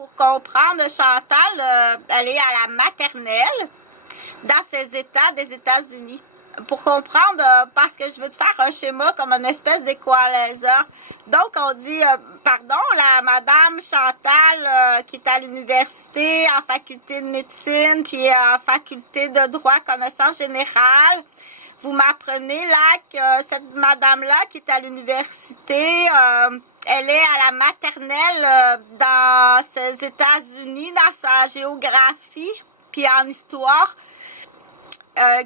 pour comprendre Chantal, elle est à la maternelle dans ses États des États-Unis. Pour comprendre, parce que je veux te faire un schéma comme une espèce d'équaliseur. Donc, on dit, pardon, la madame Chantal, qui est à l'université, en faculté de médecine, puis en faculté de droit, connaissance générale. Vous m'apprenez là que cette madame-là qui est à l'université, elle est à la maternelle dans ces États-Unis, dans sa géographie, puis en histoire.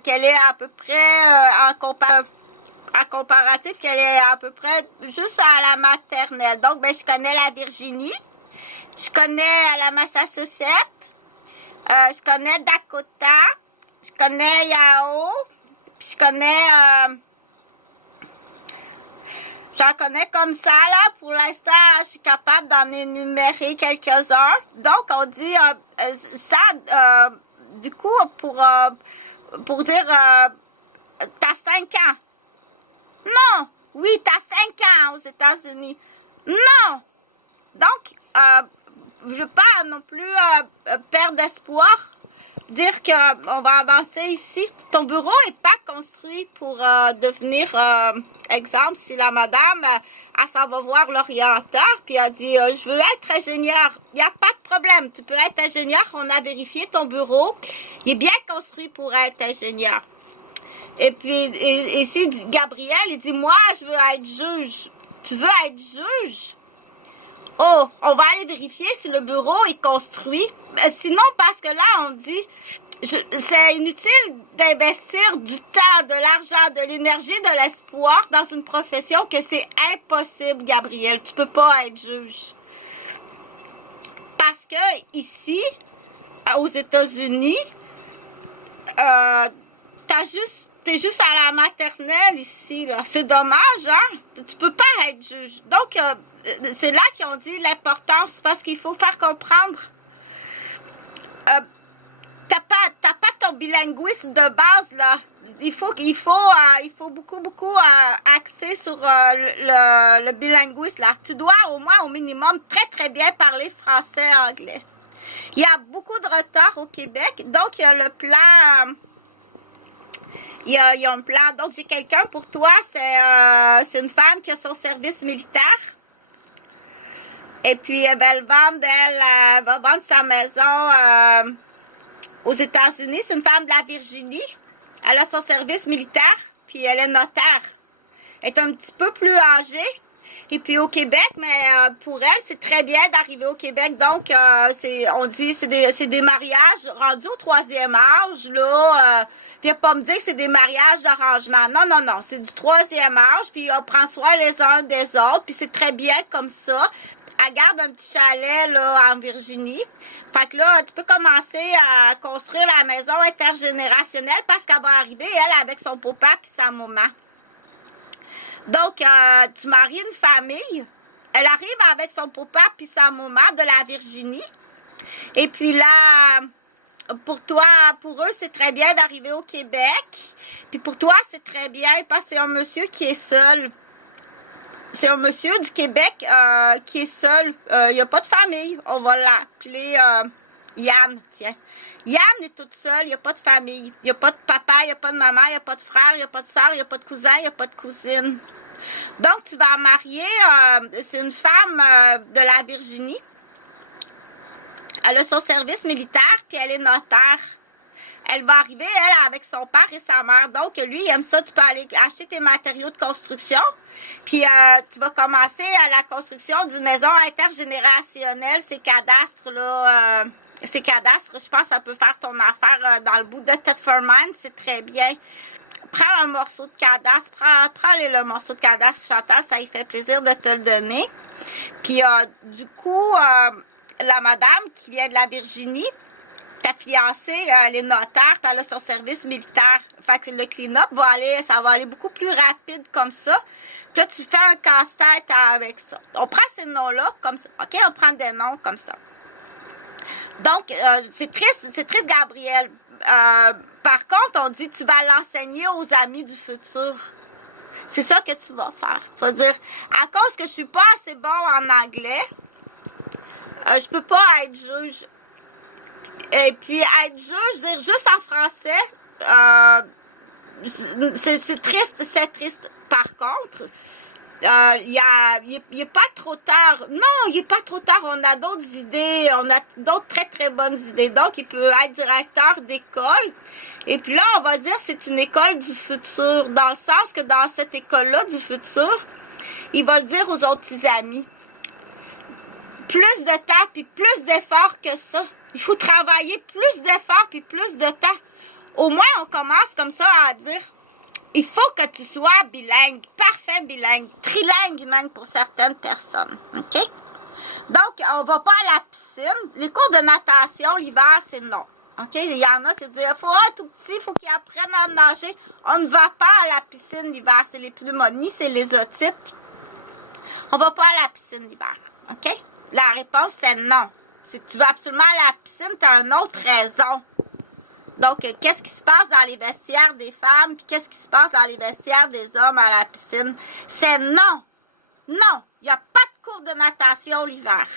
Qu'elle est à peu près en comparatif, qu'elle est à peu près juste à la maternelle. Donc, ben, je connais la Virginie, je connais la Massachusetts, je connais Dakota, je connais Yao, puis je connais... j'en connais comme ça, là. Pour l'instant, je suis capable d'en énumérer quelques-uns. Donc, on dit ça, du coup, pour dire, t'as 5 ans. Non! Oui, t'as 5 ans aux États-Unis. Non! Donc, je veux pas non plus perdre espoir. Dire qu'on va avancer ici. Ton bureau est pas construit pour devenir, exemple, si la madame, elle s'en va voir l'orienteur, puis elle dit, je veux être ingénieur. Il n'y a pas de problème. Tu peux être ingénieur. On a vérifié ton bureau. Il est bien construit pour être ingénieur. Et puis, ici, Gabriel, il dit, moi, je veux être juge. Tu veux être juge? Oh, on va aller vérifier si le bureau est construit. Sinon, parce que là, on dit, c'est inutile d'investir du temps, de l'argent, de l'énergie, de l'espoir dans une profession que c'est impossible, Gabriel. Tu peux pas être juge. Parce que ici, aux États-Unis, t'es juste à la maternelle ici, là. C'est dommage, hein? Tu peux pas être juge. Donc, c'est là qu'ils ont dit l'importance, parce qu'il faut faire comprendre. T'as pas ton bilinguisme de base, là. Il faut beaucoup axer sur le bilinguisme, là. Tu dois au moins, au minimum, très, très bien parler français et anglais. Il y a beaucoup de retard au Québec, donc il y a le plan... Il y a un plan. Donc, j'ai quelqu'un pour toi. C'est une femme qui a son service militaire. Et puis, elle va vendre sa maison aux États-Unis. C'est une femme de la Virginie. Elle a son service militaire. Puis, elle est notaire. Elle est un petit peu plus âgée. Et puis au Québec, mais pour elle, c'est très bien d'arriver au Québec. Donc, on dit c'est des mariages rendus au 3e âge, là. Viens pas me dire que c'est des mariages d'arrangement. Non, non, non. C'est du 3e âge, puis on prend soin les uns des autres, puis c'est très bien comme ça. Elle garde un petit chalet, là, en Virginie. Fait que là, tu peux commencer à construire la maison intergénérationnelle parce qu'elle va arriver, elle, avec son papa puis sa maman. Donc, tu maries une famille. Elle arrive avec son papa puis sa maman de la Virginie. Et puis là, pour eux, c'est très bien d'arriver au Québec. Puis pour toi, c'est très bien parce que c'est un monsieur qui est seul. C'est un monsieur du Québec qui est seul. Il n'y a pas de famille. On va l'appeler Yann, tiens. Yann est toute seule, il n'y a pas de famille. Il n'y a pas de papa, il n'y a pas de maman, il n'y a pas de frère, il n'y a pas de soeur, il n'y a pas de cousin, il n'y a pas de cousine. Donc, tu vas marier, c'est une femme de la Virginie. Elle a son service militaire, puis elle est notaire. Elle va arriver, elle, avec son père et sa mère. Donc, lui, il aime ça. Tu peux aller acheter tes matériaux de construction. Puis, tu vas commencer à la construction d'une maison intergénérationnelle. Ces cadastres, là, je pense que ça peut faire ton affaire dans le bout de Thetford Mines. C'est très bien. Prends un morceau de cadastre. Prends le morceau de cadastre, Chantal. Ça lui fait plaisir de te le donner. Puis, du coup, la madame qui vient de la Virginie, ta fiancée, elle est notaire, puis elle a son service militaire. Fait que le clean-up ça va aller beaucoup plus rapide comme ça. Puis là, tu fais un casse-tête avec ça. On prend ces noms-là comme ça. OK? On prend des noms comme ça. Donc, c'est triste, Gabriel. Par contre, on dit tu vas l'enseigner aux amis du futur. C'est ça que tu vas faire. Tu vas dire, à cause que je suis pas assez bon en anglais, Je peux pas être juge. Et puis, être juge, dire juste en français, c'est triste, c'est triste. Par contre, il est pas trop tard. Non, il est pas trop tard. On a d'autres idées. On a d'autres très, très bonnes idées. Donc, il peut être directeur d'école. Et puis là, on va dire c'est une école du futur. Dans le sens que dans cette école-là du futur, il va le dire aux autres petits amis. Plus de temps puis plus d'efforts que ça. Il faut travailler plus d'efforts puis plus de temps. Au moins, on commence comme ça à dire il faut que tu sois bilingue, parfait bilingue, trilingue même pour certaines personnes. OK? Donc, on va pas à la piscine. Les cours de natation l'hiver, c'est non. OK? Il y en a qui disent il faut un tout petit, il faut qu'ils apprennent à nager. On ne va pas à la piscine l'hiver. C'est les pneumonies, c'est les otites. On va pas à la piscine l'hiver. OK? La réponse, c'est non. Si tu vas absolument à la piscine, tu as une autre raison. Donc, qu'est-ce qui se passe dans les vestiaires des femmes, puis qu'est-ce qui se passe dans les vestiaires des hommes à la piscine? C'est non. Non, il n'y a pas de cours de natation l'hiver.